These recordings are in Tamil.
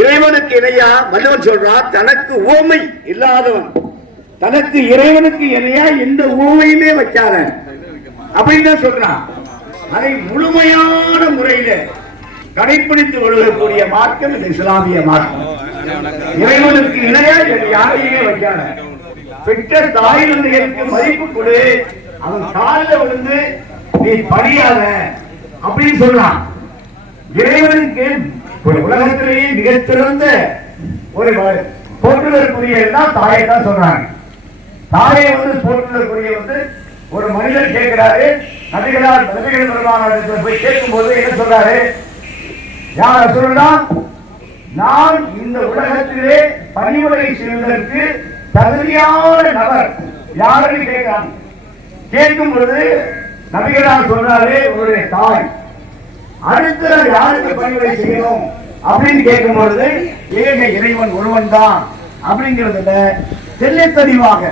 இறைவனுக்கு இணையா வள்ளுவன் சொல்றான், தனக்கு ஊமை இல்லாதவன், தனக்கு இறைவனுக்கு இணையா எந்த ஊமையுமே வைக்காத அப்படின்னு சொல்றான். அதை முழுமையான முறையில கடைபிடித்து ஒழுகக்கூடிய மார்க்கம் இந்த இஸ்லாமிய மார்க்கம். இறைவனுக்கு இணையா யாரையுமே வைக்காத, பெற்ற தாய் தந்தைகளுக்கு மதிப்பு கொடு, அவன் காலில் விழுந்து நீ பணியாத அப்படின்னு சொல்றான். இறைவனுக்கு ஒரு உலகத்திலேயே மிகச்சிறந்த ஒரு போற்றுதற்குரிய தாயை தான் சொல்றாங்க. தாயை போற்றுதற்குரிய ஒரு மனிதர் கேட்கிறாரு, நபிகள் பெருமானாரிடத்தில் போய் கேட்கும் போது என்ன சொல்றாரு, யார் சொல்லலாம், நான் இந்த உலகத்திலே பணிவுரை செய்வதற்கு தகுதியான நபர் யாருன்னு கேட்கிறான். கேட்கும் பொழுது நபிகளார் சொல்றாரு, உங்களுடைய தாய். அடுத்த யாருக்கு பணிவுரை செய்யணும் அப்படின்னு கேட்கும் பொழுது ஏக இறைவன் ஒருவன் தான் அப்படிங்கிறதுல தெல்ல தெளிவாக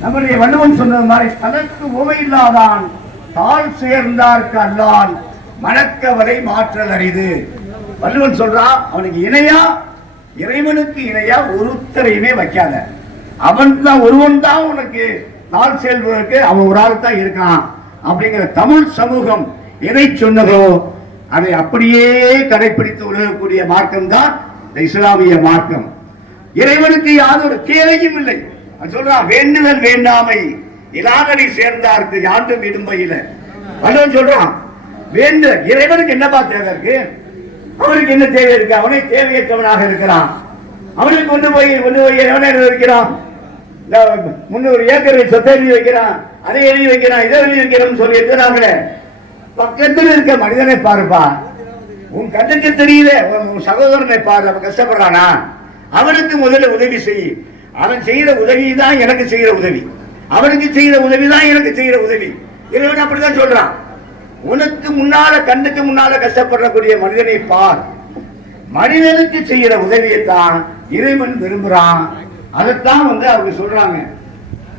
நம்முடைய வள்ளுவன் சொன்னது மாதிரி, தனக்கு உமையில்லாதான் தாழ் சேர்ந்தார்க்கு அல்லால் மணக்கவரை மாற்றல் அரிது. வள்ளுவன் சொல்றான், அவனுக்கு இணையா இறைவனுக்கு இணையா ஒருத்தரையுமே வைக்காத, அவன் தான் ஒருவன் தான் உனக்கு தாழ் செல்வதற்கு அவன் ஒரு ஆள் தான் இருக்கான் அப்படிங்கிற தமிழ் சமூகம் எதை சொன்னதோ அதை அப்படியே கடைபிடித்து உலகக்கூடிய மார்க்கம் தான் இந்த இஸ்லாமிய மார்க்கம். இறைவனுக்கு யாதொரு தேவையும் இல்லை. சொல்றான், வேண்டுதல் வேண்டாமை இலாதனை சேர்ந்தார்க்கு யாண்டும் இடும்பையில. வள்ளுவன் சொல்றான், வேண்டு இறைவனுக்கு என்னப்பா தேவை இருக்கு, அவனுக்கு என்ன தேவை இருக்கு, அவனை தேவையற்றவனாக இருக்கிறான். அவனுக்கு கொண்டு போய் எவனை வைக்கிறான், 300 ஏக்கர் சொத்தை எழுதி வைக்கிறான், அதை எழுதி வைக்கிறான், இதை எழுதி வைக்கிறோம் சொல்லி இருக்கிறாங்களே. பக்கத்தில் இருக்க மனிதனை பாருப்பா, உன் கண்ணுக்கு தெரியல, உன் சகோதரனை பாரு, அவன் கஷ்டப்படுறானா, அவனுக்கு முதல்ல உதவி செய். அவன் செய்யற உதவி தான் எனக்கு செய்யற உதவி, அவனுக்கு செய்யற உதவி தான் எனக்கு செய்யற உதவி. இறைவன் அப்படிதான் சொல்றான், உனக்கு முன்னால கண்ணுக்கு முன்னால கஷ்டப்படக்கூடிய மனிதனை பார். மனிதனுக்கு செய்யற உதவியை தான் இறைவன் விரும்புறான். அதைத்தான் அவங்க சொல்றாங்க.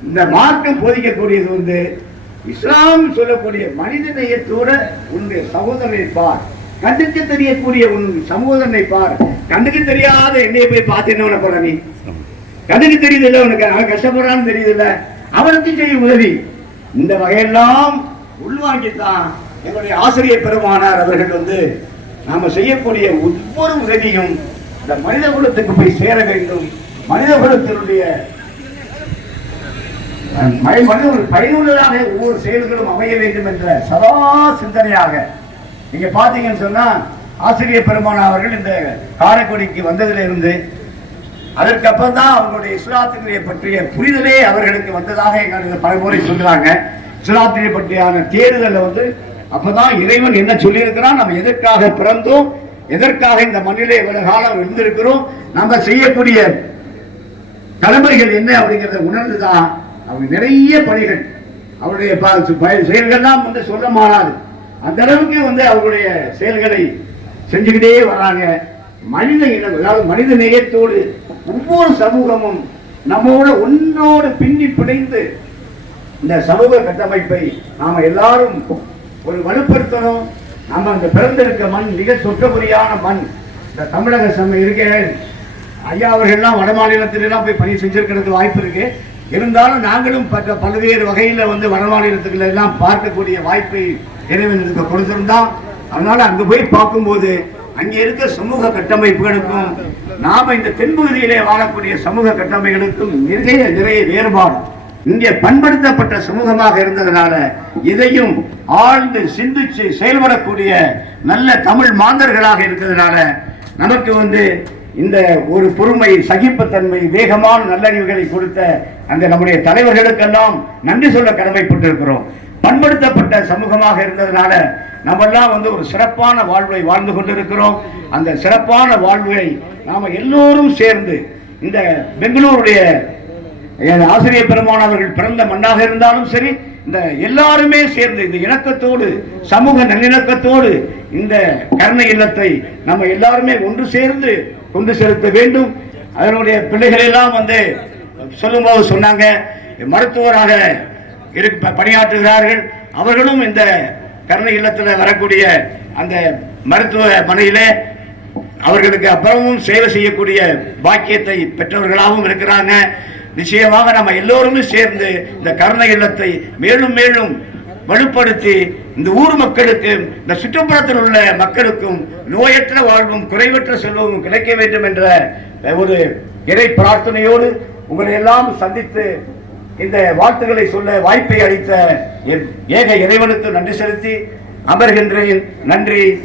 இந்த மார்க்கம் போதிக்கக்கூடியது இஸ்லாம் சொல்லக்கூடிய மனித நேயத்தோட உன்னுடைய சகோதரனை பார், கண்ணுக்கு தெரியக்கூடிய உன் சகோதரனை பார். கண்ணுக்கு தெரியாத என்னைய போய் பார்த்து என்ன பண்ண போற, நீ கண்ணுக்கு தெரியுது இல்ல, உனக்கு அவன் கஷ்டப்படுறான்னு தெரியுது இல்ல, அவனுக்கு செய்ய உதவி. இந்த வகையெல்லாம் உள்வாங்கித்தான் எங்களுடைய ஆசிரியர் பெருமானார் அவர்கள் நாம செய்யக்கூடிய ஒவ்வொரு உதவியும் இந்த மனித குலத்துக்கு போய் சேர வேண்டும், மனித குலத்தினுடைய பயனுள்ளதாக ஒவ்வொரு செயல்களும் அமைய வேண்டும் என்ற சதா சிந்தனையாக நீங்க பாத்தீங்கன்னு சொன்னா, ஆசிரியர் பெருமானார் அவர்கள் இந்த காரைக்குடிக்கு வந்ததிலிருந்து அதற்கப்புறம் தான் அவங்களுடைய இஸ்லாத்தினை பற்றிய புரிதலே அவர்களுக்கு வந்ததாக எங்களுக்கு பலமுறை சொல்றாங்க. இஸ்லாத்தினை பற்றியான தேர்தல் அப்பதான் இறைவன் என்ன சொல்லி இருக்கிறான், நம்ம எதற்காக பிறந்தோம், எதற்காக இந்த மண்ணிலே இவ்வளவு காலம் இருந்திருக்கிறோம், நம்ம செய்யக்கூடிய தலைமுறைகள் என்ன அப்படிங்கிறத உணர்ந்துதான் அவங்க நிறைய பணிகள் அவருடைய செயல்கள்லாம் சொல்ல மாறாது. அந்த அளவுக்கு அவர்களுடைய செயல்களை செஞ்சுக்கிட்டே வராங்க. மனித இனம், அதாவது மனித நேயத்தோடு ஒவ்வொரு சமூகமும் நம்மோட ஒன்றோடு பின்னி பிணைந்து இந்த சமூக கட்டமைப்பை நாம எல்லாரும் ஒரு வலுப்படுத்தணும். நம்ம அந்த பிறந்திருக்க மண் மிக சொற்றபுரியான மண். இந்த தமிழக சமயம் இருக்க ஐயா அவர்கள்லாம் வட மாநிலத்திலாம் போய் பணி செஞ்சிருக்கிறதுக்கு வாய்ப்பு இருக்கு. இருந்தாலும் நாங்களும் பல்வேறு வகையில் வட மாநிலத்துக்கள் எல்லாம் பார்க்கக்கூடிய வாய்ப்பை இறைவனுக்கு கொடுத்திருந்தோம். அதனால அங்கு போய் பார்க்கும்போது அங்கே இருக்க சமூக கட்டமைப்புகளுக்கும் நாம இந்த தென்பகுதியிலே வாழக்கூடிய சமூக கட்டமைப்புகளுக்கும் நிறைய வேறுபாடு. இங்கே பண்படுத்தப்பட்ட சமூகமாக இருந்ததுனால இதையும் ஆழ்ந்து சிந்திச்சு செயல்படக்கூடிய நல்ல தமிழ் மாந்தர்களாக இருக்கிறதுனால நமக்கு இந்த ஒரு பொறுமை, சகிப்புத்தன்மை, வேகமான நல்லறிவுகளை கொடுத்த அந்த நம்முடைய தலைவர்களுக்கெல்லாம் நன்றி சொல்ல கடமைப்பட்டிருக்கிறோம். பண்படுத்தப்பட்ட சமூகமாக இருந்ததுனால நம்மெல்லாம் ஒரு சிறப்பான வாழ்வை வாழ்ந்து கொண்டிருக்கிறோம். அந்த சிறப்பான வாழ்வை நாம எல்லோரும் சேர்ந்து இந்த பெங்களூருடைய ஆசிரியர் பெருமான் அவர்கள் பிறந்த மண்ணாக இருந்தாலும் சரி, இந்த எல்லாருமே சேர்ந்து இந்த இணக்கத்தோடு சமூக நல்லிணக்கத்தோடு இந்த கருணை இல்லத்தை நம்ம எல்லாருமே ஒன்று சேர்ந்து கொண்டு செலுத்த வேண்டும். அதனுடைய பிள்ளைகள் எல்லாம் சொல்லும்போது சொன்னாங்க, மருத்துவராக பணியாற்றுகிறார்கள். அவர்களும் இந்த கருணை இல்லத்தில் வரக்கூடிய அந்த மருத்துவமனையிலே அவர்களுக்கு அப்புறமும் சேவை செய்யக்கூடிய பாக்கியத்தை பெற்றவர்களாகவும் இருக்கிறாங்க. நிச்சயமாக நம்ம எல்லோருமே சேர்ந்து இந்த கருணை இல்லத்தை மேலும் மேலும் வலுப்படுத்தி இந்த ஊர் மக்களுக்கு, இந்த சுற்றுப்புறத்தில் உள்ள மக்களுக்கும் நோயற்ற வாழ்வும் குறைவற்ற செல்வமும் கிடைக்க வேண்டும் என்ற ஒரு இறை பிரார்த்தனையோடு உங்களை எல்லாம் சந்தித்து இந்த வாழ்த்துக்களை சொல்ல வாய்ப்பை அளித்த ஏக இறைவனுக்கு நன்றி செலுத்தி அமர்கின்றேன். நன்றி.